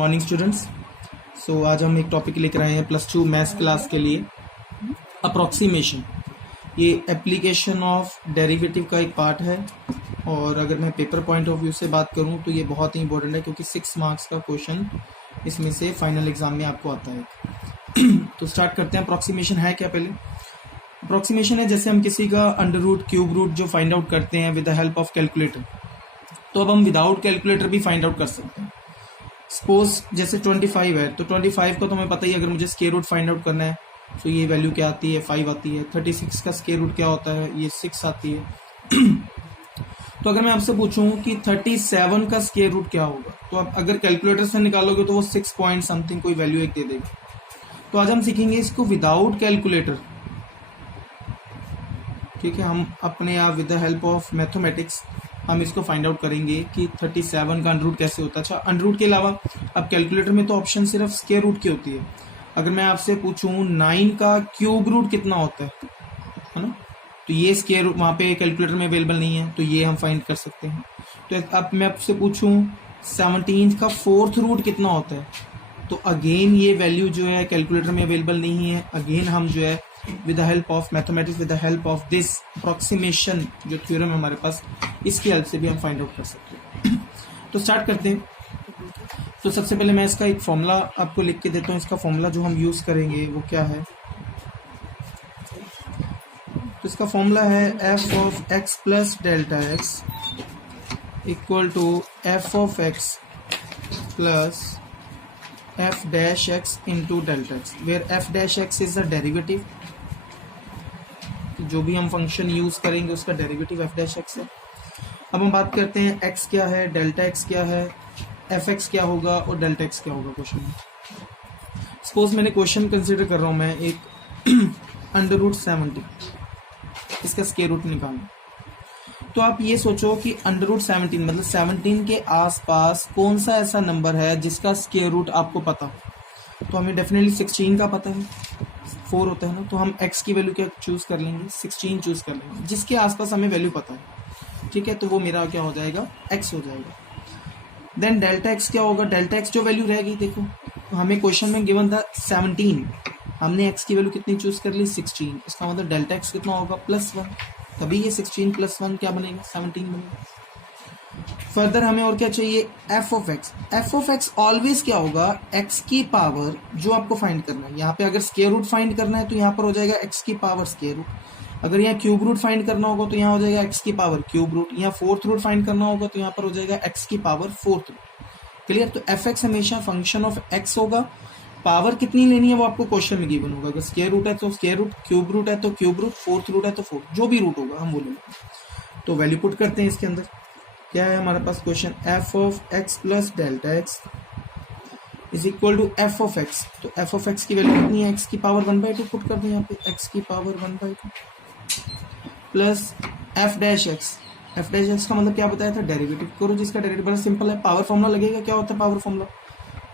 Morning students. सो आज हम एक टॉपिक लेकर आए हैं +2 मैथ्स क्लास के लिए, अप्रॉक्सीमेशन। ये एप्लीकेशन ऑफ डेरिवेटिव का एक पार्ट है और अगर मैं पेपर पॉइंट ऑफ व्यू से बात करूं तो ये बहुत ही इंपॉर्टेंट है क्योंकि 6 मार्क्स का क्वेश्चन इसमें से फाइनल एग्जाम में आपको आता है। तो स्टार्ट करते हैं। अप्रॉक्सीमेशन है क्या? पहले अप्रॉक्सीमेशन है जैसे हम किसी का अंडर रूट, क्यूब रूट जो फाइंड आउट करते हैं with the help of calculator, तो अब हम विदाउट कैलकुलेटर भी फाइंड आउट कर सकते हैं। सपोज जैसे 25 है तो 25 का तो हमें पता ही, अगर मुझे स्क्वायर रूट फाइंड आउट करना है तो ये वैल्यू क्या आती है, 5 आती है। 36 का स्क्वायर रूट क्या होता है, ये 6 आती है। तो अगर मैं आपसे पूछूं कि 37 का स्क्वायर रूट क्या होगा, तो आप अगर कैलकुलेटर से निकालोगे तो वो 6 पॉइंट समथिंग कोई वैल्यू एक दे देगा। तो आज हम सीखेंगे इसको विदाउट कैलकुलेटर। ठीक है, हम अपने आप with the help of mathematics हम इसको फाइंड आउट करेंगे कि 37 का अंडर रूट कैसे होता है। अच्छा, अंडर रूट के अलावा अब कैलकुलेटर में तो ऑप्शन सिर्फ स्क्वायर रूट की होती है। अगर मैं आपसे पूछूं 9 का क्यूब रूट कितना होता है ना, तो ये स्क्वायर रूट वहां पे कैलकुलेटर में अवेलेबल नहीं है, तो ये हम फाइंड कर सकते हैं। तो अब मैं आपसे पूछूं 17 का फोर्थ रूट कितना होता है, तो अगेन ये वैल्यू जो है कैलकुलेटर में अवेलेबल नहीं है। अगेन हम जो है with the help of mathematics, with the help of this approximation जो थ्योरम है हमारे पास, इसकी हेल्प से भी हम फाइंड आउट कर सकते हैं। तो स्टार्ट करते हैं। तो सबसे पहले मैं इसका एक फॉर्मूला आपको लिख के देता हूँ। इसका फॉर्मूला जो हम यूज करेंगे वो क्या है, तो इसका फॉर्मूला है f of x plus delta x equal to f of x plus f dash x into delta x, where f dash x is the derivative. जो भी हम फंक्शन यूज करेंगे उसका डेरिवेटिव एफ डैश एक्स है। अब हम बात करते हैं एक्स क्या है, डेल्टा एक्स क्या है, एफ एक्स क्या होगा और डेल्टा एक्स क्या होगा क्वेश्चन में। सपोज मैंने क्वेश्चन कंसिडर कर रहा हूं मैं एक अंडर रूट 70, इसका स्क्वायर रूट निकालना। तो आप ये सोचो कि अंडर रूट 17 मतलब 17 के आसपास कौन सा ऐसा नंबर है जिसका स्क्वायर रूट आपको पता हो। तो हमें डेफिनेटली 16 का पता है, 4 होता है ना, तो हम x की वैल्यू क्या चूज कर लेंगे, 16 चूज कर लेंगे, जिसके आसपास हमें वैल्यू पता है। ठीक है, तो वो मेरा क्या हो जाएगा, x हो जाएगा। देन डेल्टा x क्या होगा, डेल्टा x जो वैल्यू रहेगी, देखो हमें क्वेश्चन में गिवन था 17, हमने x की वैल्यू कितनी चूज कर ली, 16। इसका मतलब डेल्टा x कितना होगा, +1, तभी ये 16 + 1 क्या बनेगा, 17 बनेगा। फर्दर हमें और क्या चाहिए, F of x. F of x always क्या होगा, एक्स की पावर जो आपको फाइंड करना है। यहाँ पे अगर स्क्वायर रूट फाइंड करना है तो यहाँ पर हो जाएगा एक्स की पावर स्क्वायर रूट। अगर यहाँ क्यूब रूट फाइंड करना होगा तो यहाँ हो जाएगा एक्स की पावर क्यूब रूट। यहाँ फोर्थ रूट फाइंड करना होगा तो यहाँ पर हो जाएगा एक्स की पावर फोर्थ रूट। क्लियर? तो एफ एक्स हमेशा फंक्शन ऑफ एक्स होगा। पावर कितनी लेनी है वो आपको क्वेश्चन में गिवन होगा। अगर स्क्वायर रूट है तो स्क्वायर रूट, क्यूब रूट है तो क्यूब रूट, फोर्थ रूट है तो फोर्थ, जो भी रूट होगा हम बोलेंगे। तो वैल्यू पुट करते हैं इसके अंदर। क्या है हमारे पास question, f of x plus delta x is equal to f of x. तो एफ ऑफ एक्स की वैल्यू कितनी है, एक्स की पावर 1/2 पुट कर दें यहाँ पे, एक्स की power 1/2 plus f dash x. F dash x का मतलब क्या बताया था, डेरिवेटिव करो, जिसका डेरिवेटिव बड़ा सिंपल है, पावर फॉर्मूला लगेगा। क्या होता है पावर फॉर्मूला,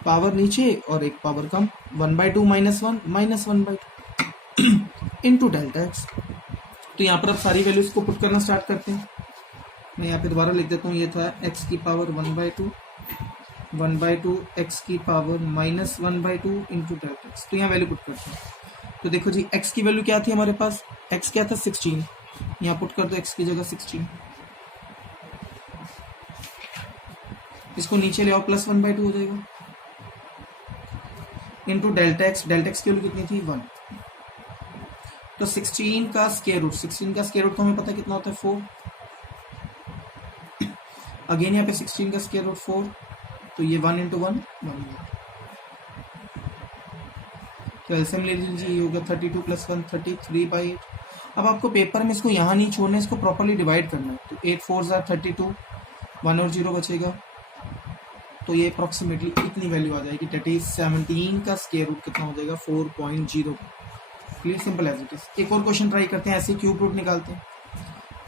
पावर नीचे और एक पावर कम, 1/2 -1 -1/2 इंटू डेल्टा एक्स। तो यहाँ पर अब सारी वैल्यूज को पुट करना स्टार्ट करते हैं। मैं यहाँ पे दोबारा लिख देता हूँ, ये था x की पावर 1/2 x की पावर -1/2 इंटू डेल्टा एक्स। तो यहाँ वैल्यू पुट करते हैं। तो देखो जी, x की वैल्यू क्या थी हमारे पास, x क्या था 16, यहाँ पुट कर दो x की जगह 16, इसको नीचे ले आओ, +1/2 हो जाएगा into delta x. Delta x की वैल्यू कितनी थी, 1। तो 16 का स्क्वायर रूट, 16 का स्क्वायर रूट तो हमें पता कितना होता है, 4। अगेन यहाँ पे 16 का स्क्वायर रूट 4, तो ये 1 × 1 1। तो एलसीएम ले लीजिए, ये होगा 32 + 1 33/8। अब आपको पेपर में इसको यहाँ नहीं छोड़ना है, इसको प्रॉपर्ली डिवाइड करना है। तो 8 4 = 32, 1 और 0 बचेगा, तो ये अप्रॉक्सीमेटली इतनी वैल्यू आ जाएगी। दैट इज 17 का स्क्वायर रूट कितना हो जाएगा, 4.0। Clear, simple as it is. एक और क्वेश्चन ट्राई करते हैं, ऐसे क्यूब रूट निकालते हैं।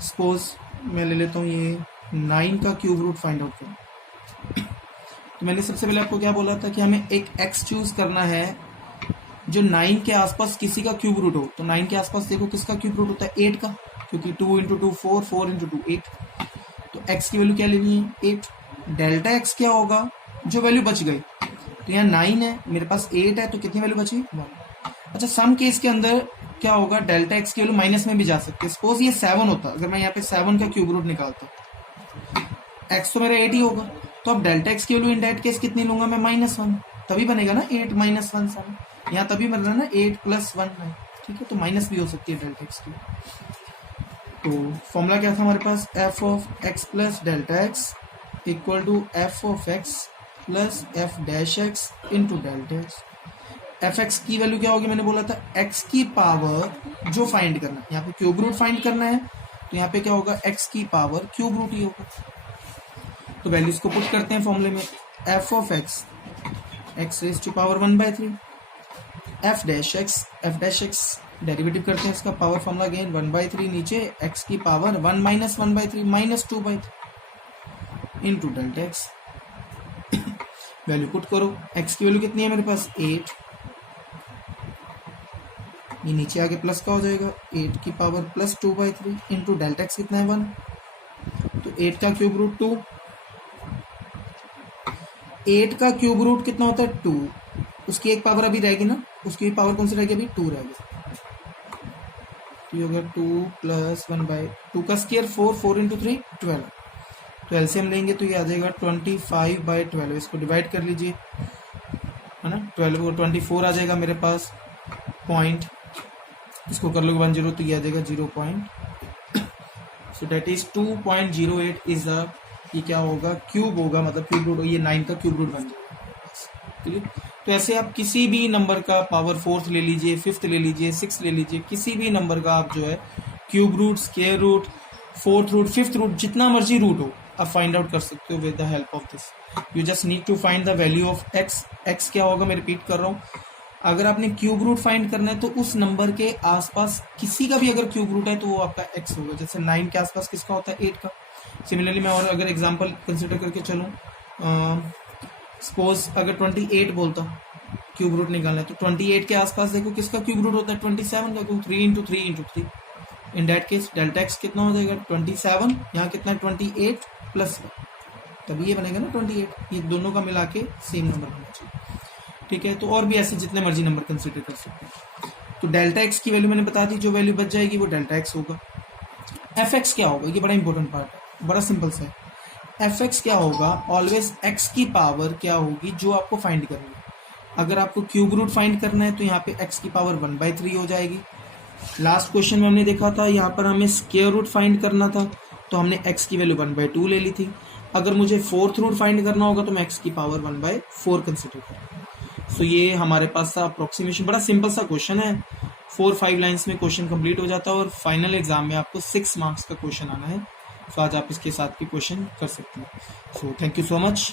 सपोज मैं ले लेता हूँ ये 9 का क्यूब रूट फाइंड आउट करें। तो मैंने सबसे पहले आपको क्या बोला था कि हमें एक x चूज करना है जो 9 के आसपास किसी का क्यूब रूट हो। तो 9 के आसपास देखो किसका क्यूब रूट होता है, 8 का, क्योंकि 2 × 2 4, 4 × 2 8। तो x की वैल्यू क्या लेनी है, 8। डेल्टा x क्या होगा, जो वैल्यू बच गई, तो यहाँ 9 है, मेरे पास 8 है, तो कितनी वैल्यू बची 1। अच्छा सम केस के अंदर क्या होगा, डेल्टा एक्स की वैल्यू माइनस में भी जा सकती है। सपोज ये 7 होता, अगर मैं यहाँ पे 7 का क्यूब रूट निकालता हूँ, एक्स तो मेरा 8 ही होगा, तो अब डेल्टा एक्स की वैल्यू इन दैट केस कितनी लूंगा मैं, -1, तभी बनेगा ना 8 - 1 7, यहाँ तभी बन रहा है ना 8 + 1 9, ठीक है। तो माइनस भी हो सकती है डेल्टा एक्स की। तो फॉर्मूला क्या था हमारे पास, f of x plus delta x equal to f of x plus f dash x into delta x. F x की वैल्यू क्या होगी, मैंने बोला था x की पावर जो फाइंड करना है, यहाँ पे क्यूब रूट फाइंड करना है, तो यहाँ पे क्या होगा, x की पावर क्यूब रूट ही होगा। तो वैल्यूज को पुट करते हैं फॉर्मूले में, f of x raise to power 1/3, f dash x derivative करते हैं इसका, पावर फॉर्मूला अगेन 1/3, नीचे x की power 1 - 1/3 -2/3 into delta x. Value put करो, x की वैल्यू कितनी है मेरे पास 8, ये नीचे आके प्लस का हो जाएगा, 8 की power plus 2/3 into delta x कितना है 1, तो 8 का क्यूब रूट 2, 8 का क्यूब रूट कितना होता है 2, उसकी एक पावर अभी रहेगी ना, उसकी पावर कौन सी रहेगी अभी 2 रहेगी, तो होगा 2 + 1/2 का स्क्वायर 4, 4 × 3 12, तो एलसीएम लेंगे तो ये आ जाएगा 25/12, इसको डिवाइड कर लीजिए, है ना, 12 और 24 आ जाएगा मेरे पास पॉइंट, इसको कर लोगे 10 तो ये आ जाएगा 0 point, so that is 2.08 is the, ये क्या होगा क्यूब होगा, मतलब क्यूब रूट, ये 9 का क्यूब रूट बन जाएगा, ठीक है। तो ऐसे आप किसी भी नंबर का पावर 4th ले लीजिए, 5th ले लीजिए, 6th ले लीजिए, किसी भी नंबर का आप जो है cube root, square root, 4th root, 5th root, जितना मर्जी रूट हो आप फाइंड आउट कर सकते हो with the help of this. You just need to find the value of x. X क्या होगा, मैं रिपीट कर रहा हूँ, अगर आपने क्यूब रूट फाइंड करना है तो उस नंबर के आसपास किसी का भी अगर क्यूब रूट है तो वो आपका एक्स होगा। जैसे 9 के आसपास किसका होता है 8 का। सिमिलरली मैं और अगर एग्जांपल कंसिडर करके चलूँ, सपोज अगर 28 बोलता हूँ क्यूब रूट निकालना है, तो 28 के आसपास देखो किसका क्यूब रूट होता है 27 का, क्यों 3 × 3 × 3। In that case delta x कितना हो जाएगा 27, यहाँ कितना 28 + 1, तभी ये बनेगा ना 28, ये दोनों का मिला के सेम नंबर होना चाहिए, ठीक है। तो और भी ऐसे जितने मर्जी नंबर कंसिडर कर सकते हैं। तो डेल्टा एक्स की वैल्यू मैंने बता दी, जो वैल्यू बच जाएगी वो डेल्टा एक्स होगा। एफ एक्स क्या होगा, ये बड़ा इंपॉर्टेंट पार्ट है, बड़ा सिंपल सा है। एफ एक्स क्या होगा, ऑलवेज एक्स की पावर क्या होगी जो आपको फाइंड करनी है। अगर आपको क्यूब रूट फाइंड करना है तो यहाँ पे एक्स की पावर 1/3 हो जाएगी। लास्ट क्वेश्चन में हमने देखा था यहाँ पर हमें स्क्वायर रूट फाइंड करना था, तो हमने एक्स की वैल्यू 1/2 ले ली थी। अगर मुझे 4th रूट फाइंड करना होगा तो मैं एक्स की पावर 1/4 कंसिडर करूँगा। सो ये हमारे पास था अप्रोक्सीमेशन, बड़ा सिंपल सा क्वेश्चन है, 4-5 लाइन्स में क्वेश्चन कंप्लीट हो जाता है और फाइनल एग्जाम में आपको 6 मार्क्स का क्वेश्चन आना है। सो आज आप इसके साथ भी क्वेश्चन कर सकते हैं। So thank you so much.